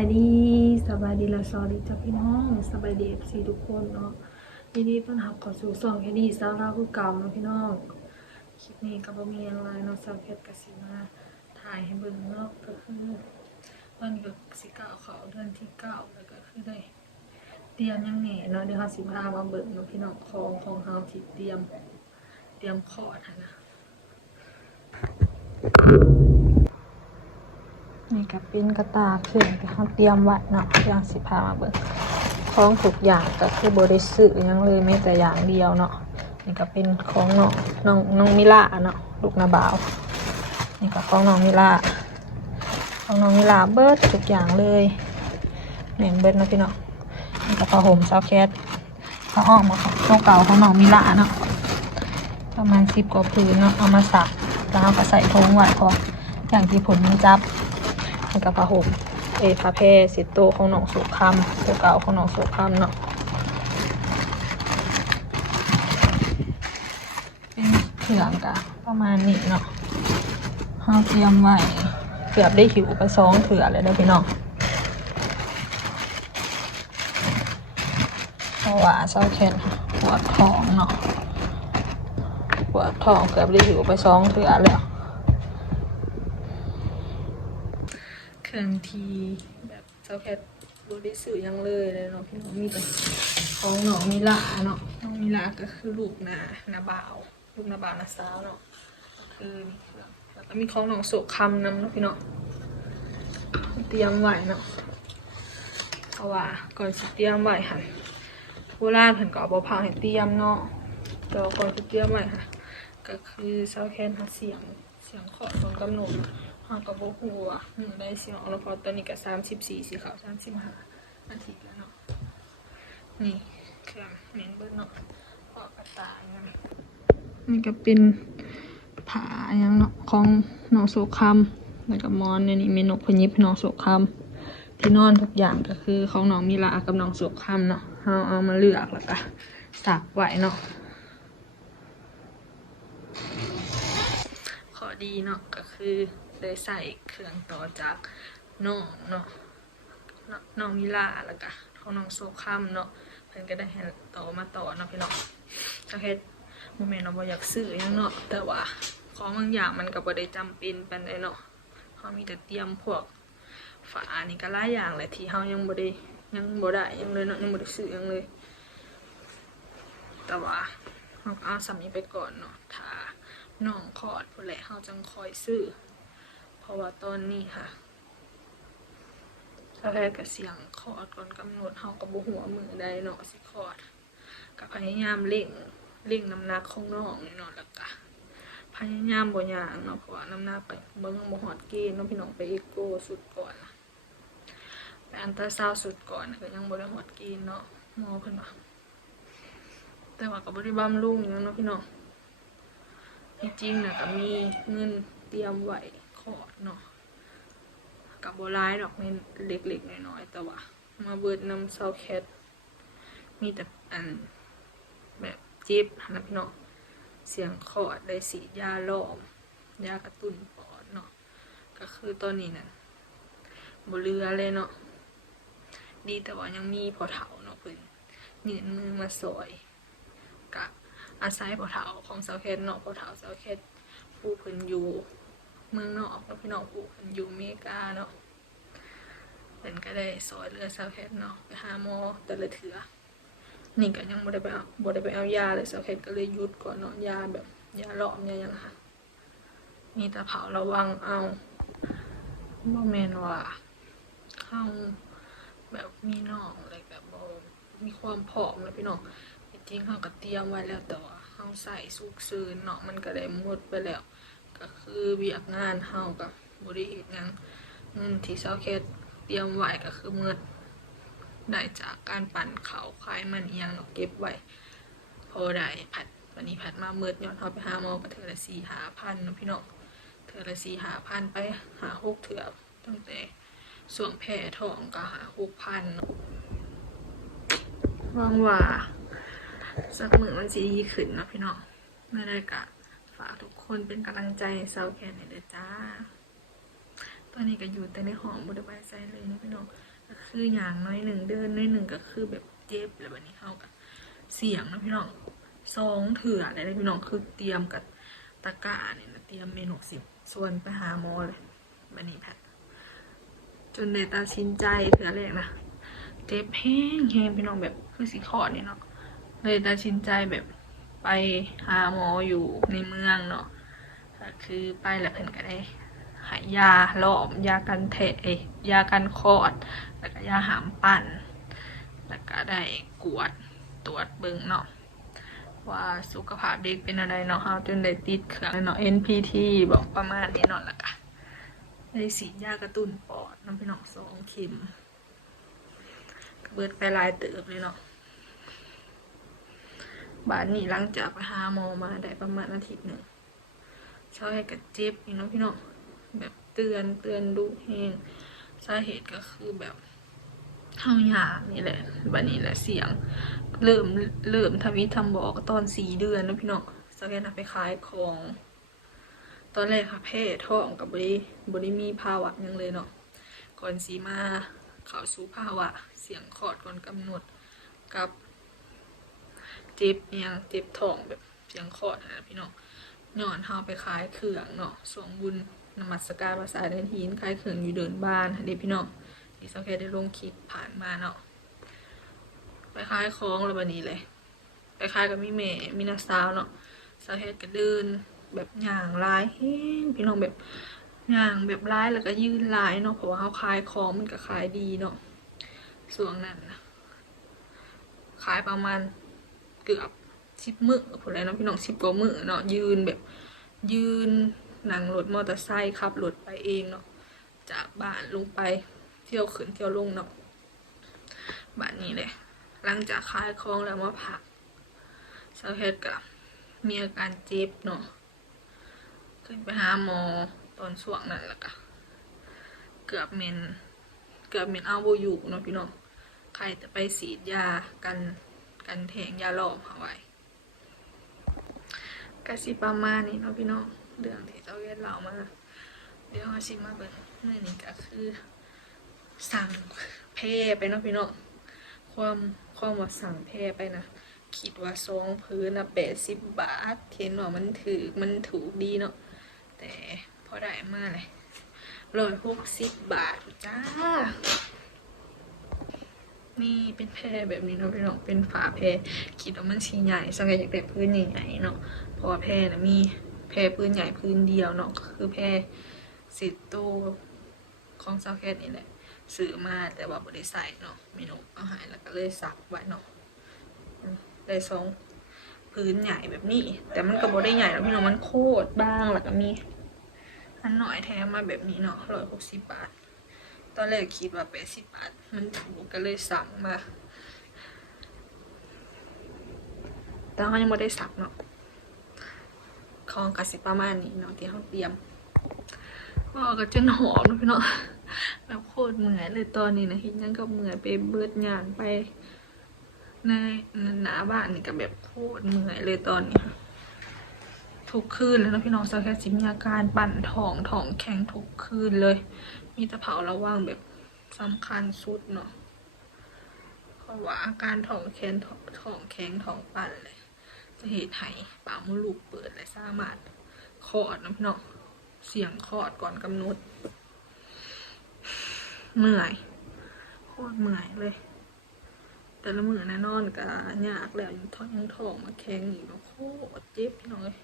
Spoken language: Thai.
ายดีสบายดีและสวัสดีจ้าพี่น้องสบายดีเอฟซีทุกคนเนาะยินดีต้อนรับเข้าสู่สองแคดีสาวลาวคือเก่าเนาะพี่น้องคลิปนี้ก็บ่มีอะไรเนาะสาวแคทก็สิมาถ่ายให้เบิ่งเนาะก็คือตอนนี้ก็สิเก้าเขาเดือนที่เก้าแล้วก็คือได้เตรียมยังแหน่เนาะเดี๋ยวเราสิพามาเบิ่งเนาะพี่น้องของของเฮาที่เตรียมเตรียมขอดนะ ก็เป็นกระตาเครื่องที่เขาเตรียมไว้เนาะอย่างสิพามาเบิ่งของทุกอย่างก็คือบริสุทธิ์ยังเลยแม้แต่อย่างเดียวเนาะนี่ก็เป็นของน้องน้องน้องมิล่าเนาะลูกนาบ่าวนี่ก็ของน้องมิล่าของน้องมิล่าเบิร์ดทุกอย่างเลยแหน่งเบิร์ดนะพี่เนาะนี่ก็ผ้าห่มซาวแคทผ้าอ้อมมาของตัวเก่าของน้องมิล่าเนาะประมาณสิบกว่าผืนเนาะเอามาสักแล้วก็ใส่ทงไว้พออย่างที่ผลมันจับ แล้วก็ผ้าห่มเอยผ้าแพรสิโตของหนองสุคำตัวเก่าของหนองสุคำเนาะเป็นเครื่องกะประมาณนี้เนาะเราเตรียมไว้เกือบได้หิวไปสองเถื่อเลยเด้พี่น้องเพราะว่าเศร้าแค้นปวดท้องเนาะปวดท้องเกือบได้หิวไปสองเถื่อแล้ว เครื่องทีแบบเจ้าแคทบริสุทธิ์ยังเลยเลยเนาะพี่น้องมีแต่ของน้องมิลาเนาะน้องมิลาก็คือลูกนานาบ่าวลูกนาบ่าวนาสาวเนาะคือมีเครื่องแล้วก็มีของน้องโศกคำนำเนาะพี่น้องเตรียมไหวเนาะเพราะว่าก่อนสิเตรียมไหวค่ะโบราณเพิ่นก็เอาบ่พาให้เตรียมเนาะแต่ก่อนสิเตรียมไหวค่ะ ก็คือเซาแคนหาเสียงเสียงขอตรงกำหนด เฮาก็บ่ฮู้ว่ามื้สิออกแล้วพราะตอนนี้ก็34สิเข้า35นาทีแล้วเนาะนี่เครื่องเมนเบิดเนาะพอกระต่ายนั่นนี่ก็เป็นผาอหยังเนาะของน้องโสคำแล้วก็มอนเนี่ยนี่เมนกพญิบน้องโสคำที่นอนทุกอย่างก็คือของน้องมีลากับน้องโสคำเนาะเฮาเอามาเลือกแล้วก็สักไว้เนาะขอดีเนาะก็คือ ได้ใส่เครื่องต่อจากน้องเนาะน้องมิลาแล้วก็ของน้องโซคัมเนาะเพิ่นก็ได้ให้ต่อมาต่อเนาะพี่น้องถ้าเฮ็ดโมเมนต์เราบ่อยากซื้อยังเนาะแต่ว่าของบางอย่างมันก็บ่ได้จำเป็นปานใดเนาะเฮามีแต่เตรียมพวกฝานี่ก็หลายอย่างแหละที่เฮายังบ่ได้ยังบ่ได้ยังเลยเนาะยังบ่ได้ซื้อยังเลย แต่ว่าเราเอาสามีไปก่อนเนาะถ้าน้องคลอดผู้นแหละเราจังคอยซื้อ ราะว่าตอนนี้ค่ะถ้าแรกก็เสียงคลอดก่อนกำหนดเราก็บ่หัวมือใดเนาะสิคลอดก็พยายามเร่งเร่งน้ำหนักของน้องนี่เนาะแล้วก็พยายามบ่ย่างเนาะเพราะว่าน้ำหนักไปเบิ่งบ่ฮอดกณฑ์เนาะพี่น้องไปเอ็กโกสุดก่อนไปอันตราซาวสุดก่อนก็ยังบ่ได้ฮอดกณฑ์เนาะหมอเพิ่นว่าแต่ว่ากับบริบำรุงอย่างนั้นเนาะพี่น้องจริงนะก็มีเงินเตรียมไว้ ขอดเนาะกับโบราณดอกเงินเล็กๆน้อยๆแต่ว่า มาเบิดนำเซาแคทมีแต่อันแบบจ็บนะพี่น้องเสียงขอดได้สียาหลอมยากระตุ้นปอดเนาะก็คือตอนนี้นะบเรือเลยเนาะดีแต่ว่ายังมีพอเถาเนาะเพิ่นยืนมือมาสอยกะอาศัยพอเถาของเสาแคทเนาะพอเถาเสาแคทผู้เพิ่นอยู่ เมืองนอกแล้วพี่น้องผู้เพิ่นอยู่เมกาเนาะเพิ่นก็ได้ซอยเรือสาวแคทเนาะไปหาหมอแต่ละเถือนี่ก็ยังบ่ได้ไปเอาบ่ได้ไปเอายาเลยสาวแคทก็เลยหยุดก่อนเนาะยาแบบยาหลอมยาหยังค่ะมีแต่เผาระวังเอาบ่แม่นว่าเข้าแบบมีน้องอะไรแบบบ่มีความพร้อมเลยพี่น้องจริงๆเขาก็เตรียมไว้แล้วแต่ว่าเขาใส่สุกซืนเนาะมันก็ได้หมดไปแล้ว ก็คือเบียกงานเขากับบริเหตุงานเงินที่เซาเคสเตรียมไว้ก็คือเมื่อได้จากการปั่นเขาขายมันเอียงเนาเก็บไว้ พอได้ผัดวันนี้ผัดมาเมื่อย้อนเขาไปหาหมอก็เถื่อละสี่หาพันนะพี่น้องเถื่อละสี่หาพันไปหาหกเถื่อตั้งแต่ส่วงแผ่ทองก็หาหกพันเนาะหวังว่าสักมือมันจะดีขึ้นนะพี่น้องไม่ได้กะ ฝากทุกคนเป็นกำลังใจเซาแคนให้เด้อจ้า ตอนนี้ก็อยู่แต่ในห้องบริบายใจเลยนะพี่น้องคืออย่างน้อยหนึ่งเดินน้อยหนึ่งก็คือแบบเจ็บแล้วแบบนี้เข้ากับเสียงนะพี่น้องสองเถื่ออะไรนะพี่น้องคือเตรียมกับตะกร้าเนี่ยนะเตรียมเมนูสิบส่วนไปหาหมอเลยแบบนี้แพทจนในตัดสินใจเถื่อแรกนะเจ็บแห้งแห้งพี่น้องแบบคือสีขอดเนี่ยเนาะเลยตัดสินใจแบบ ไปหาหมออยู่ในเมืองเนาะคือไปแล้วเพิ่นก็ได้หายาหลอมยากันแทะยากันคลอด แล้วก็ยาหามปั่น แล้วก็ได้กวดตรวจเบิ่งเนาะว่าสุขภาพเด็กเป็นอะไรเนาะเฮาจนได้ติดเครื่องเนาะ NPT บอกประมาณนี้เนาะแล้วก็ได้ฉีดยากระตุ้นปอดน้ำพี่น้องสองเข็มเบิดไปลายเติบเลยเนาะ บาดนี้หลังจากไปหาหมอมาได้ประมาณอาทิตย์หนึ่งเช้าให้กับเจ็บนี่เนาะพี่น้องแบบเตือนเตือนลูแหงสาเหตุก็คือแบบเท่ายานี่แหละบันนี้แหละเสียง เริ่มเริ่มทวิทำบอกตอนสี่เดือนนะพี่น้องสแกนไปขายของ ตอนแรกค่ะแพ้ท้องกับบริบริมีภาวะยังเลยเนาะก่อนสีมาเขาสู่ภาวะ เสียงคอดก่อนกำหนดกับ เจ็บเนียงเจ็บท้องแบบเสียงคลอดนะพี่น้องย้อนเฮาไปขายเครื่องเนาะสวงบุญนมัสการภาษาเดนทีนคลายเขิงอยู่เดินบ้านเด็กพี่น้องที่สังเกตได้ลงคลิปผ่านมาเนาะไปคลายคล้องแล้วบันนี้เลยไปคลายกับมีเมย์มีนาสาวเนาะสังเกตก็เดินแบบย่างลายเฮ้พี่น้องแบบย่างแบบลายแล้วก็ยืนลายเนาะเพราะว่าเขาคลายคล้องมันก็คลายดีเนาะส่วนนั้นนะขายประมาณ กือบสิบมือผลแล้วเนาะพี่น้องสิบกว่ามือเนาะยืนแบบ ยืนนั่งรถมอเตอร์ไซค์ขับรถไปเองเนาะจากบ้านลงไปเที่ยวขึ้นเที่ยวลงเนาะบ้านนี้เลยหลังจากคลายคลองแล้วมาพักสาวเฮดกับมีอาการเจ็บเนาะขึ้นไปหาหมอตอนช่วงนั้นแหละก็เกือบเมนเกือบเมนเอาโบอยู่เนาะพี่น้องใครจะไปสีดยากัน กันแทงยาหลอมเอาไว้กสิประมาณนี้เนาะพี่น้องเรื่องที่เจ้าเวียนเรามาเดี๋ยวเราชิมมาเบิ่งเมื่อนี้ก็คือสั่งแพร่ไปเนาะพี่น้องความความว่าสั่งแพร่ไปนะคิดว่าซองพื้นนะแปดสิบบาทเห็นว่ามันถือมันถูกดีเนาะแต่พอได้มาเลยร้อยหกสิบบาทจ้า นี่เป็นแพรแบบนี้เนาะพี่น้องเป็นฝาแพรคิดว่ามันชิ้นใหญ่สังเกตอยากได้พื้นใหญ่ๆเนาะเพราะว่าแพรนะมีแพรพื้นใหญ่พื้นเดียวเนาะก็คือแพรสิตู้ของซาวแคทนี่แหละซื้อมาแต่ว่าบริใส่เนาะเมนูเอาหายแล้วก็เลยสักไว้เนาะได้สองพื้นใหญ่แบบนี้ แต่มันก็บ่ได้ใหญ่แล้วพี่น้องมันโคตรบ้างแล้วก็มีอันหน่อยแถมมาแบบนี้เนาะร้อยหกสิบบาท ตอนแรกคิดว่าแปดสิบบาท มันถูกก็เลยสั่งมา แต่เขายังไม่ได้สักเนาะของกสิประมาณนี้เนาะที่เขาเตรียมก็ก็จนหอมนะพี่เนาะแบบโคตรเหนื่อยเลยตอนนี้นะเห็นยังก็เหนื่อยไปเบิดงานไปในหนาบ้านนี่ก็แบบโคตรเหนื่อยเลยตอนนี้ค่ะทุกคืนเลยนะพี่น้องสักแค่สิมีอาการปั่นท้องท้องแข็งทุกคืนเลย มีต่เผาระว่างแบบสำคัญสุดเนาะเพราะว่าอาการท้องแข็งท้องแข็งท้องปั่นเลยจะเหตุให้ปากมดลูกเปิดและสามารถคลอดนะพี่น้องเสียงคลอดก่อนกำหนดเมื่อยโคตรเมื่อยเลย แต่ละมือแน่นอนก็ยากแล้วยังท้องยังท้องมาแข็งอีกโคตรเจ็บพี่น้องเลย